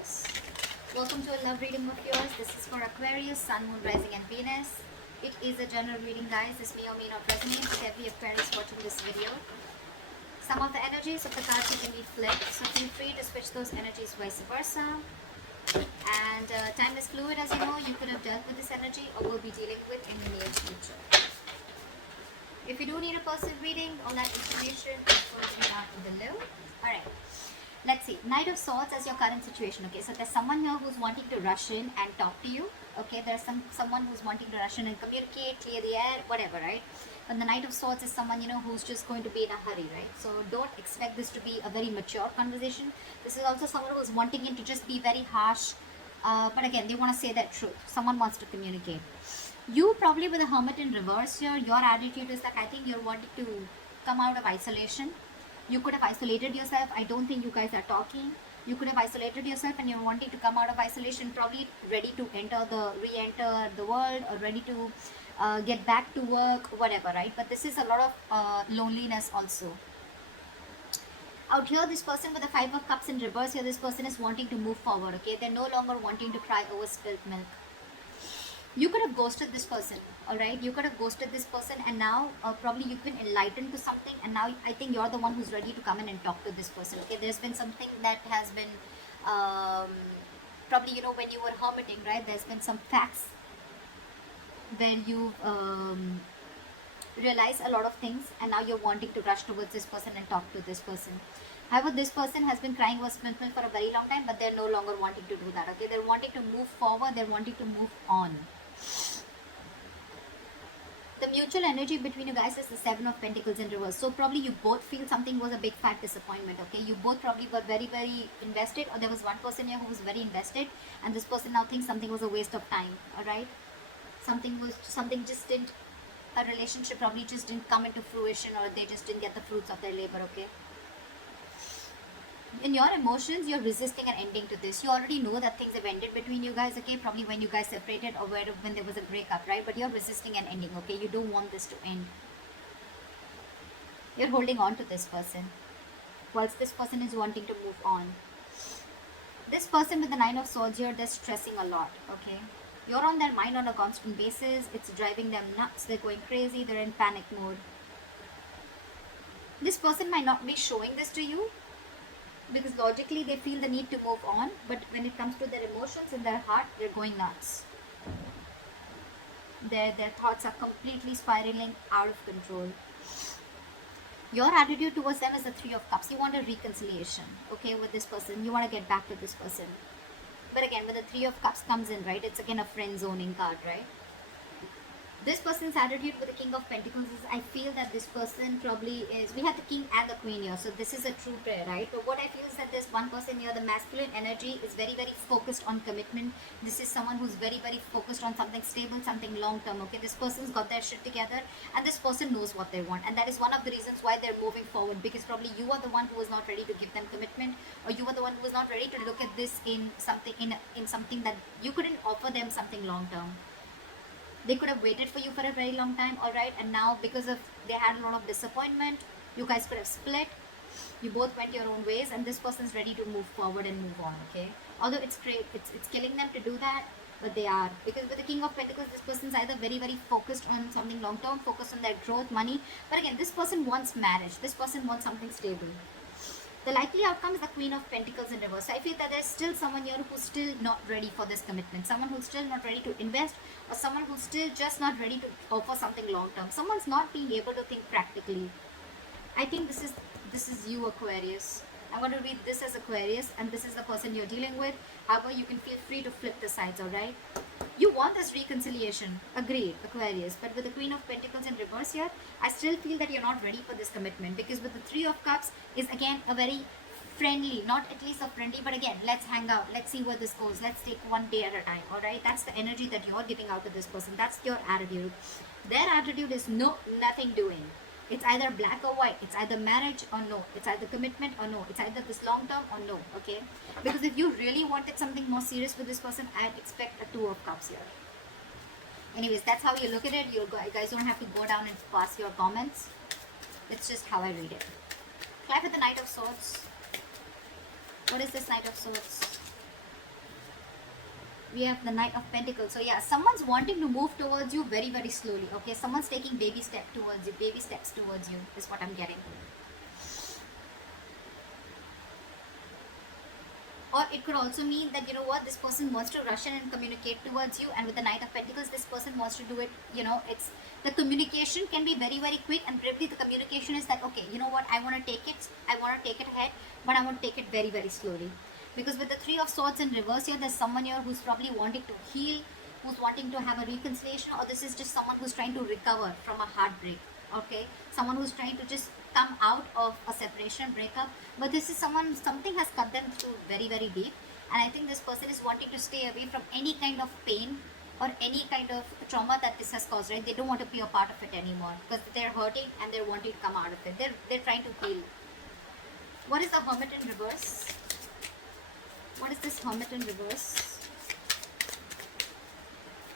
Aquarius. Welcome to a love reading of yours. This is for Aquarius, Sun, Moon, Rising and Venus. It is a general reading, guys. This may or may not resonate with every Aquarius watching this video. Some of the energies of the cards can be flipped, so feel free to switch those energies vice versa. And time is fluid, as you know. You could have dealt with this energy or will be dealing with in the near future. If you do need a personal reading, all that information is down below. Alright. Let's see. Knight of Swords as your current situation. Okay, so there's someone here who's wanting to rush in and talk to you. Okay, there's someone who's wanting to rush in and communicate, clear the air, whatever, right? But the Knight of Swords is someone, who's just going to be in a hurry, right? So don't expect this to be a very mature conversation. This is also someone who's wanting it to just be very harsh. But again, they want to say that truth. Someone wants to communicate. You probably with the Hermit in reverse here, your attitude is that I think you're wanting to come out of isolation. You could have isolated yourself. I don't think you guys are talking. You could have isolated yourself and you're wanting to come out of isolation, probably ready to re-enter the world, or ready to get back to work, whatever, right? But this is a lot of loneliness also. Out here, this person with the 5 of Cups in reverse here, this person is wanting to move forward, okay? They're no longer wanting to cry over spilt milk. You could have ghosted this person, alright? You could have ghosted this person and now probably you've been enlightened to something, and now I think you're the one who's ready to come in and talk to this person, okay? There's been something that has been, probably, when you were hermiting, right? There's been some facts where you realize a lot of things, and now you're wanting to rush towards this person and talk to this person. However, this person has been crying over spilt milk for a very long time, but they're no longer wanting to do that, okay? They're wanting to move forward, they're wanting to move on. The mutual energy between you guys is the 7 of Pentacles in reverse. So probably you both feel something was a big fat disappointment, okay? You both probably were very, very invested, or there was one person here who was very invested, and this person now thinks something was a waste of time, alright? A relationship probably just didn't come into fruition, or they just didn't get the fruits of their labor, okay? In your emotions, you're resisting an ending to this. You already know that things have ended between you guys, okay? Probably when you guys separated, or when there was a breakup, right? But you're resisting an ending, okay? You don't want this to end. You're holding on to this person, whilst this person is wanting to move on. This person with the 9 of Swords here, they're stressing a lot, okay? You're on their mind on a constant basis. It's driving them nuts. They're going crazy. They're in panic mode. This person might not be showing this to you, because logically they feel the need to move on, but when it comes to their emotions in their heart, they're going nuts. Their thoughts are completely spiraling out of control. Your attitude towards them is the 3 of Cups. You want a reconciliation, okay, with this person. You want to get back to this person. But again, when the 3 of Cups comes in, right, it's again a friend zoning card, right? This person's attitude with the King of Pentacles is, I feel that this person probably is, we have the King and the Queen here, so this is a true pair, right? But what I feel is that this one person here, the masculine energy is very, very focused on commitment. This is someone who's very, very focused on something stable, something long term, okay? This person's got their shit together, and this person knows what they want, and that is one of the reasons why they're moving forward, because probably you are the one who was not ready to give them commitment, or you are the one who was not ready to look at this in something, in something that you couldn't offer them something long term. They could have waited for you for a very long time, alright, and now because of they had a lot of disappointment, you guys could have split. You both went your own ways, and this person's ready to move forward and move on, okay? Although it's great, it's killing them to do that, but they are, because with the King of Pentacles, this person's either very, very focused on something long term, focused on their growth, money, but again, this person wants marriage. This person wants something stable. The likely outcome is the Queen of Pentacles in reverse. So I feel that there's still someone here who's still not ready for this commitment. Someone who's still not ready to invest, or someone who's still just not ready to offer something long term. Someone's not being able to think practically. I think this is you, Aquarius. I'm going to read this as Aquarius, and this is the person you're dealing with. However, you can feel free to flip the sides, alright? You want this reconciliation. Agreed, Aquarius. But with the Queen of Pentacles in reverse here, I still feel that you're not ready for this commitment, because with the 3 of Cups is again a very friendly, not at least a friendly, but again, let's hang out. Let's see where this goes. Let's take one day at a time, alright? That's the energy that you're giving out to this person. That's your attitude. Their attitude is nothing doing. It's either black or white. It's either marriage or no. It's either commitment or no. It's either this long term or no, okay? Because if you really wanted something more serious with this person, I'd expect a 2 of Cups here. Anyways, that's how you look at it. You guys don't have to go down and pass your comments. It's just how I read it. Clap with the Knight of Swords. What is this Knight of Swords? We have the Knight of Pentacles. So yeah, someone's wanting to move towards you very, very slowly. Okay, someone's taking baby steps towards you is what I'm getting. Or it could also mean that, you know what, this person wants to rush in and communicate towards you, and with the Knight of Pentacles, this person wants to do it, you know, it's the communication can be very, very quick, and probably the communication is that, okay, you know what, I want to take it ahead, but I want to take it very, very slowly. Because with the Three of Swords in reverse here, there's someone here who's probably wanting to heal, who's wanting to have a reconciliation, or this is just someone who's trying to recover from a heartbreak. Okay, someone who's trying to just come out of a separation, breakup, but this is someone, something has cut them through very, very deep, and I think this person is wanting to stay away from any kind of pain or any kind of trauma that this has caused, right? They don't want to be a part of it anymore because they're hurting and they're wanting to come out of it. They're trying to heal. What is the Hermit in reverse? What is this Hermit in reverse?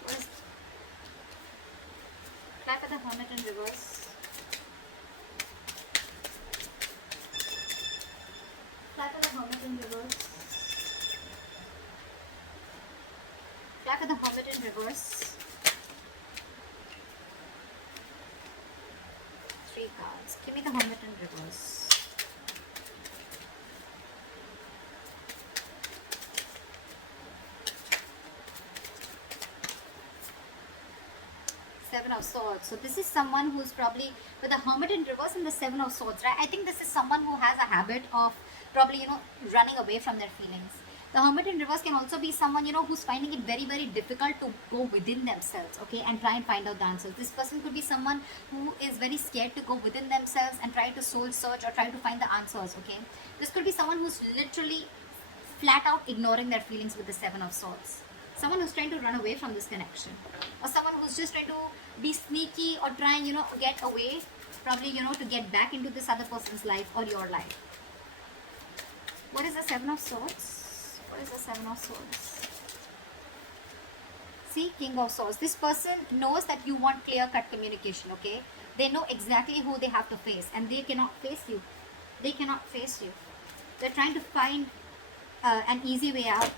What is... Clap at the Hermit in reverse. Clap at the Hermit in reverse. Clap at the Hermit in reverse. 3 cards. Give me the Hermit in reverse. Seven of Swords. So this is someone who's probably with the Hermit in reverse and the Seven of Swords, right? I think this is someone who has a habit of probably, you know, running away from their feelings. The Hermit in reverse can also be someone, you know, who's finding it very, very difficult to go within themselves, okay, and try and find out the answers. This person could be someone who is very scared to go within themselves and try to soul search or try to find the answers, okay. This could be someone who's literally flat out ignoring their feelings with the Seven of Swords. Someone who's trying to run away from this connection, or someone who's just trying to be sneaky or try and, you know, get away, probably, you know, to get back into this other person's life or your life. What is the Seven of Swords? What is the Seven of Swords? See, King of Swords. This person knows that you want clear-cut communication, okay? They know exactly who they have to face, and they cannot face you. They cannot face you. They're trying to find an easy way out.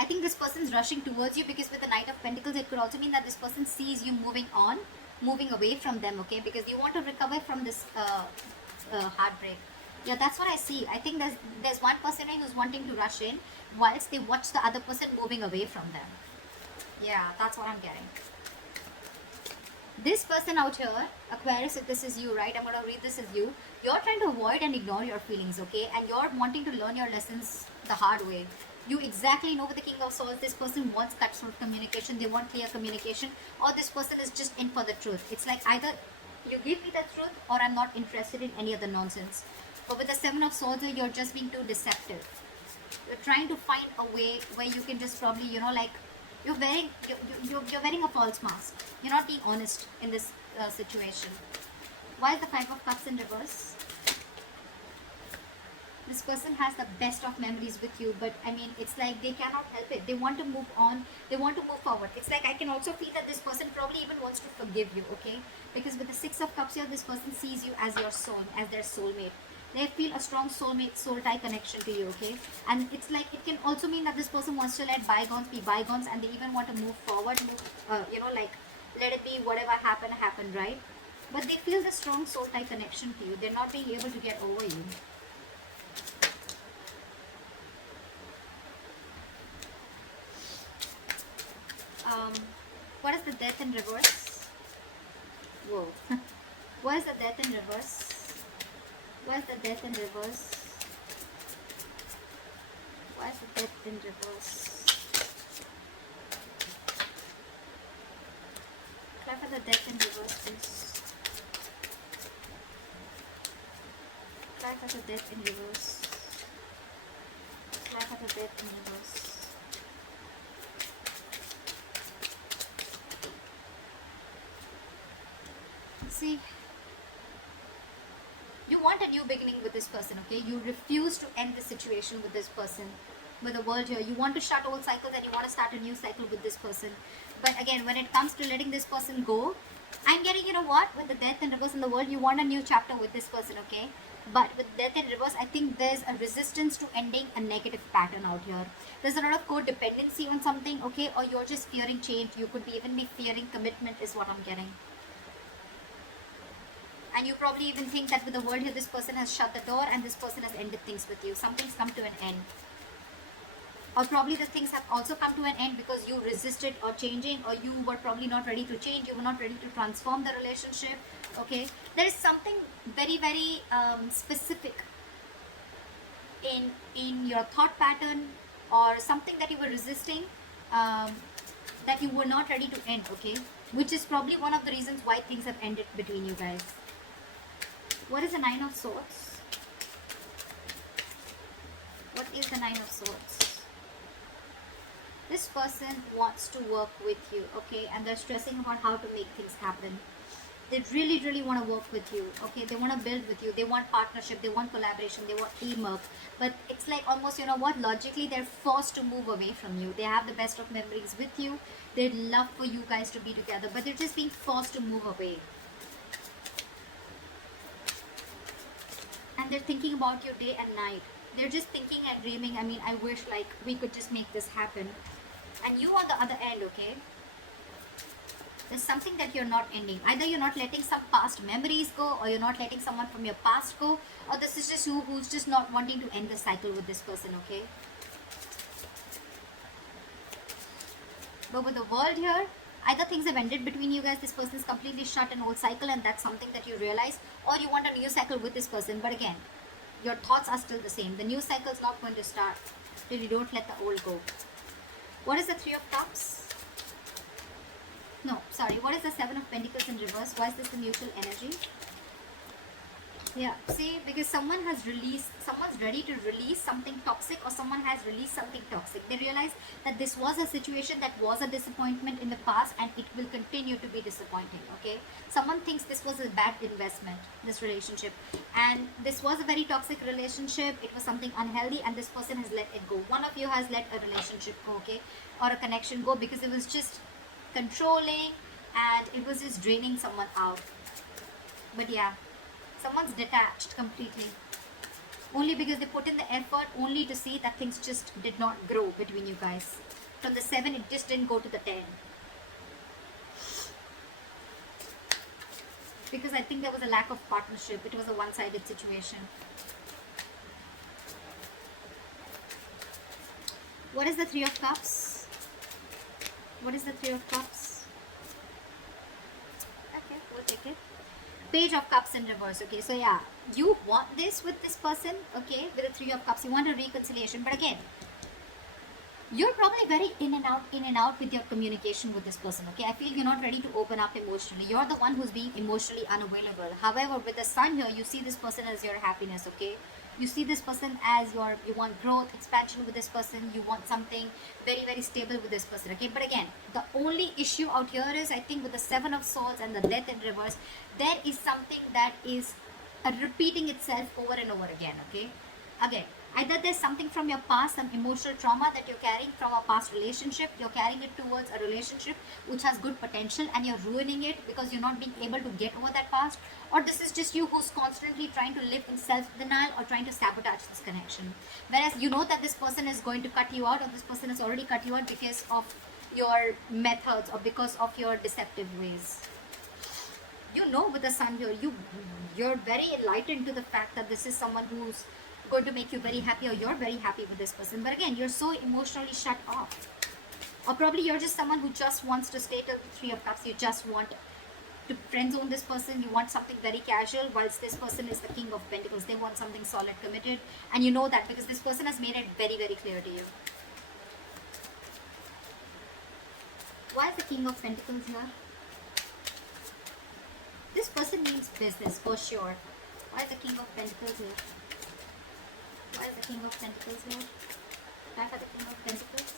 I think this person is rushing towards you because with the Knight of Pentacles, it could also mean that this person sees you moving on, moving away from them, okay? Because you want to recover from this heartbreak. Yeah, that's what I see. I think there's one person who's wanting to rush in whilst they watch the other person moving away from them. Yeah, that's what I'm getting. This person out here, Aquarius, if this is you, right? I'm going to read this as you. You're trying to avoid and ignore your feelings, okay? And you're wanting to learn your lessons the hard way. You exactly know with the King of Swords, this person wants cut-throat communication, they want clear communication, or this person is just in for the truth. It's like either you give me the truth or I'm not interested in any other nonsense. But with the Seven of Swords, you're just being too deceptive. You're trying to find a way where you can just probably, you know, like, you're wearing a false mask. You're not being honest in this situation. Why is the Five of Cups in reverse? This person has the best of memories with you, but I mean, it's like they cannot help it. They want to move on. They want to move forward. It's like I can also feel that this person probably even wants to forgive you, okay? Because with the Six of Cups here, this person sees you as your soul, as their soulmate. They feel a strong soulmate, soul tie connection to you, okay? And it's like it can also mean that this person wants to let bygones be bygones, and they even want to move forward, you know, like let it be, whatever happened, right? But they feel the strong soul tie connection to you. They're not being able to get over you. What is the Death in reverse? Whoa. What is the Death in reverse? What is the Death in reverse? What is the Death in reverse? Clap for the Death in reverse, please. Clap for the Death in reverse. Clap for the Death in reverse. See, you want a new beginning with this person, okay? You refuse to end the situation with this person, with the world here. You want to shut old cycles and you want to start a new cycle with this person. But again, when it comes to letting this person go, I'm getting, you know what, with the Death and reverse in the world, you want a new chapter with this person, okay? But with death in reverse, I think there's a resistance to ending a negative pattern out here. There's a lot of codependency on something, okay, or you're just fearing change. You could be even be fearing commitment, is what I'm getting. And you probably even think that with the word here, this person has shut the door and this person has ended things with you. Something's come to an end. Or probably the things have also come to an end because you resisted or changing, or you were probably not ready to change, you were not ready to transform the relationship. Okay, there is something very very specific in your thought pattern, or something that you were resisting, um, that you were not ready to end. Okay, which is probably one of the reasons why things have ended between you guys. What is the Nine of Swords? What is the Nine of Swords? This person wants to work with you, okay, and they're stressing about how to make things happen. They really really want to work with you, okay, they want to build with you, they want partnership, they want collaboration, they want teamwork. But it's like almost, you know what, logically they're forced to move away from you. They have the best of memories with you, they'd love for you guys to be together, but they're just being forced to move away. And they're thinking about you day and night. They're just thinking and dreaming, I mean, I wish like we could just make this happen. And you on the other end, okay, there's something that you're not ending. Either you're not letting some past memories go, or you're not letting someone from your past go, or this is just you who's just not wanting to end the cycle with this person, okay. But with the world here, either things have ended between you guys, this person is completely shut an old cycle and that's something that you realize, or you want a new cycle with this person. But again, your thoughts are still the same. The new cycle is not going to start till you don't let the old go. What is the Three of Cups? No, sorry. What is the Seven of Pentacles in reverse? Why is this the neutral energy? Yeah, see, because someone's ready to release something toxic, or someone has released something toxic. They realize that this was a situation that was a disappointment in the past and it will continue to be disappointing, okay? Someone thinks this was a bad investment, this relationship, and this was a very toxic relationship. It was something unhealthy and this person has let it go. One of you has let a relationship go, okay, or a connection go, because it was just controlling and it was just draining someone out. But yeah, someone's detached completely, only because they put in the effort, only to see that things just did not grow between you guys. From the 7 it just didn't go to the 10, because I think there was a lack of partnership. It was a one-sided situation. What is the Three of Cups? What is the Three of Cups? Okay, we'll take it. Page of Cups in reverse. Okay, so yeah, you want this with this person, okay, with the Three of Cups. You want a reconciliation, but again, you're probably very in and out with your communication with this person, okay. I feel you're not ready to open up emotionally. You're the one who's being emotionally unavailable. However, with the Sun here, you see this person as your happiness, okay. You see this person as you want growth, expansion with this person. You want something very very stable with this person, okay. But again, the only issue out here is, I think, with the Seven of Swords and the Death in reverse, there is something that is repeating itself over and over again, okay. Again, either there's something from your past, some emotional trauma that you're carrying from a past relationship, you're carrying it towards a relationship which has good potential and you're ruining it because you're not being able to get over that past, or this is just you who's constantly trying to live in self-denial or trying to sabotage this connection, whereas you know that this person is going to cut you out, or this person has already cut you out because of your methods or because of your deceptive ways. You know, with the Sun here, you're very enlightened to the fact that this is someone who's going to make you very happy, or you're very happy with this person. But again, you're so emotionally shut off, or probably you're just someone who just wants to stay till the Three of Cups. You just want to friend zone this person. You want something very casual, whilst this person is the King of Pentacles. They want something solid, committed, and you know that because this person has made it very very clear to you. Why is the King of Pentacles here? This person means business for sure. Why is the King of Pentacles here? Why is the King of Pentacles here? Clap for the King of Pentacles.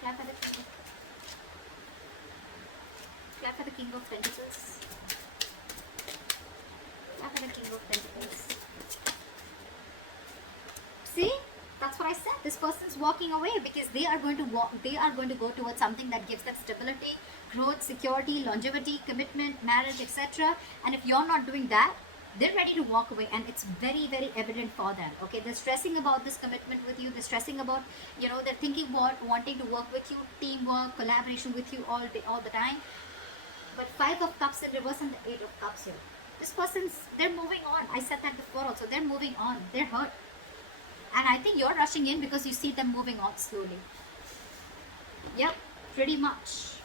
Clap for the King of... Clap for the King of Pentacles. Clap for the King of Pentacles. See? That's what I said. This person's walking away because they are going to go towards something that gives them stability, growth, security, longevity, commitment, marriage, etc. And if you're not doing that, They're ready to walk away, and it's very, very evident for them. Okay, they're stressing about this commitment with you. They're stressing about, they're thinking about wanting to work with you, teamwork, collaboration with you all day, all the time. But Five of Cups in reverse and the Eight of Cups here. This person's, they're moving on. I said that before also. They're moving on. They're hurt. And I think you're rushing in because you see them moving on slowly. Yep, pretty much.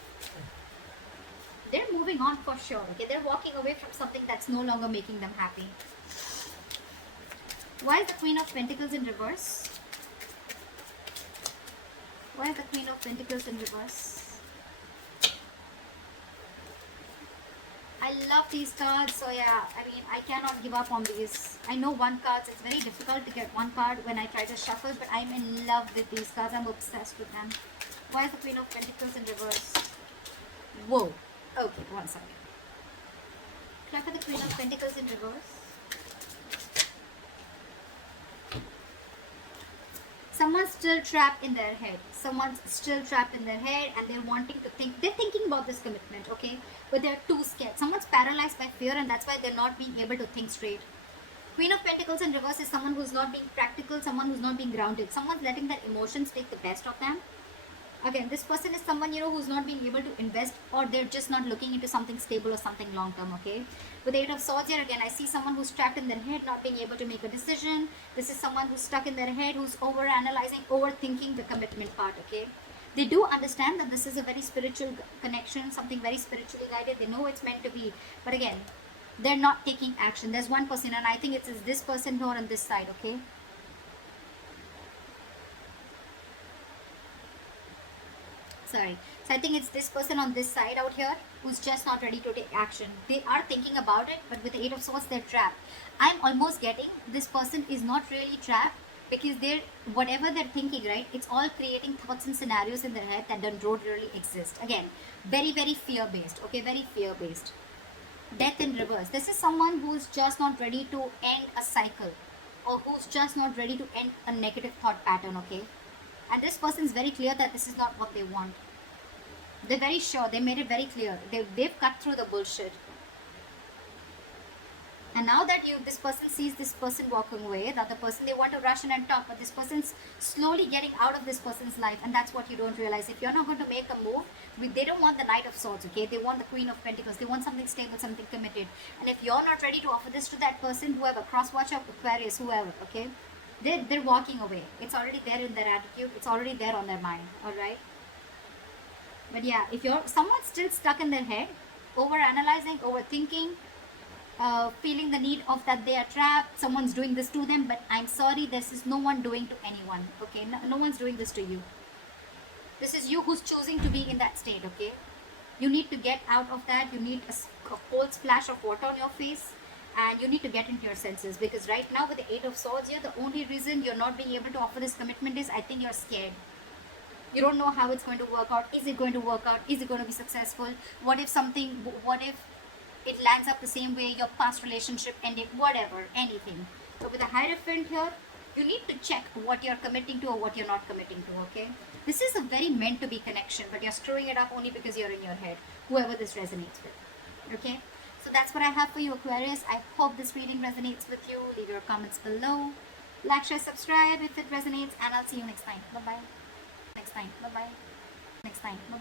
They're moving on for sure. Okay, they're walking away from something that's no longer making them happy. Why is the Queen of Pentacles in reverse? Why is the Queen of Pentacles in reverse? I love these cards, so yeah, I mean, I cannot give up on these. I know one cards, it's very difficult to get one card when I try to shuffle, but I'm in love with these cards. I'm obsessed with them. Why is the Queen of Pentacles in reverse? Whoa. Okay, one second. Try for the Queen of Pentacles in reverse. Someone's still trapped in their head. Someone's still trapped in their head, and they're wanting to think. They're thinking about this commitment, okay? But they're too scared. Someone's paralyzed by fear, and that's why they're not being able to think straight. Queen of Pentacles in reverse is someone who's not being practical, someone who's not being grounded. Someone's letting their emotions take the best of them. Again, this person is someone, who's not being able to invest, or they're just not looking into something stable or something long term, okay? With the Eight of Swords here, again, I see someone who's trapped in their head, not being able to make a decision. This is someone who's stuck in their head, who's over-analyzing, overthinking the commitment part, okay? They do understand that this is a very spiritual connection, something very spiritually guided. They know it's meant to be. But again, they're not taking action. There's one person, and I think it's this person here on this side, okay? Sorry. So I think it's this person on this side out here who's just not ready to take action. They are thinking about it, but with the Eight of Swords, they're trapped. I'm almost getting this person is not really trapped because they're, whatever they're thinking, right, it's all creating thoughts and scenarios in their head that don't really exist. Again, very, very fear-based. Okay, very fear-based. Death in reverse. This is someone who's just not ready to end a cycle, or who's just not ready to end a negative thought pattern, okay? And this person is very clear that this is not what they want. They're very sure. They made it very clear. They've cut through the bullshit. And now that this person sees this person walking away, the other person, they want to rush in and talk, but this person's slowly getting out of this person's life, and that's what you don't realize. If you're not going to make a move, they don't want the Knight of Swords, okay? They want the Queen of Pentacles. They want something stable, something committed. And if you're not ready to offer this to that person, whoever, Crosswatcher, Aquarius, whoever, okay? They're walking away. It's already there in their attitude. It's already there on their mind, all right? But yeah, if someone's still stuck in their head, over-analyzing, overthinking, feeling the need of that they are trapped, someone's doing this to them, but I'm sorry, this is no one doing to anyone, okay? No one's doing this to you. This is you who's choosing to be in that state, okay? You need to get out of that. You need a cold splash of water on your face, and you need to get into your senses, because right now with the Eight of Swords here, the only reason you're not being able to offer this commitment is I think you're scared. You don't know how it's going to work out. Is it going to work out? Is it going to be successful? What if it lands up the same way your past relationship ended? Whatever, anything. So with the Hierophant here, you need to check what you're committing to or what you're not committing to, okay? This is a very meant to be connection, but you're screwing it up only because you're in your head, whoever this resonates with, okay? So that's what I have for you, Aquarius. I hope this reading resonates with you. Leave your comments below. Like, share, subscribe if it resonates, and I'll see you next time. Bye-bye. Next time. Bye-bye. Next time. Bye-bye.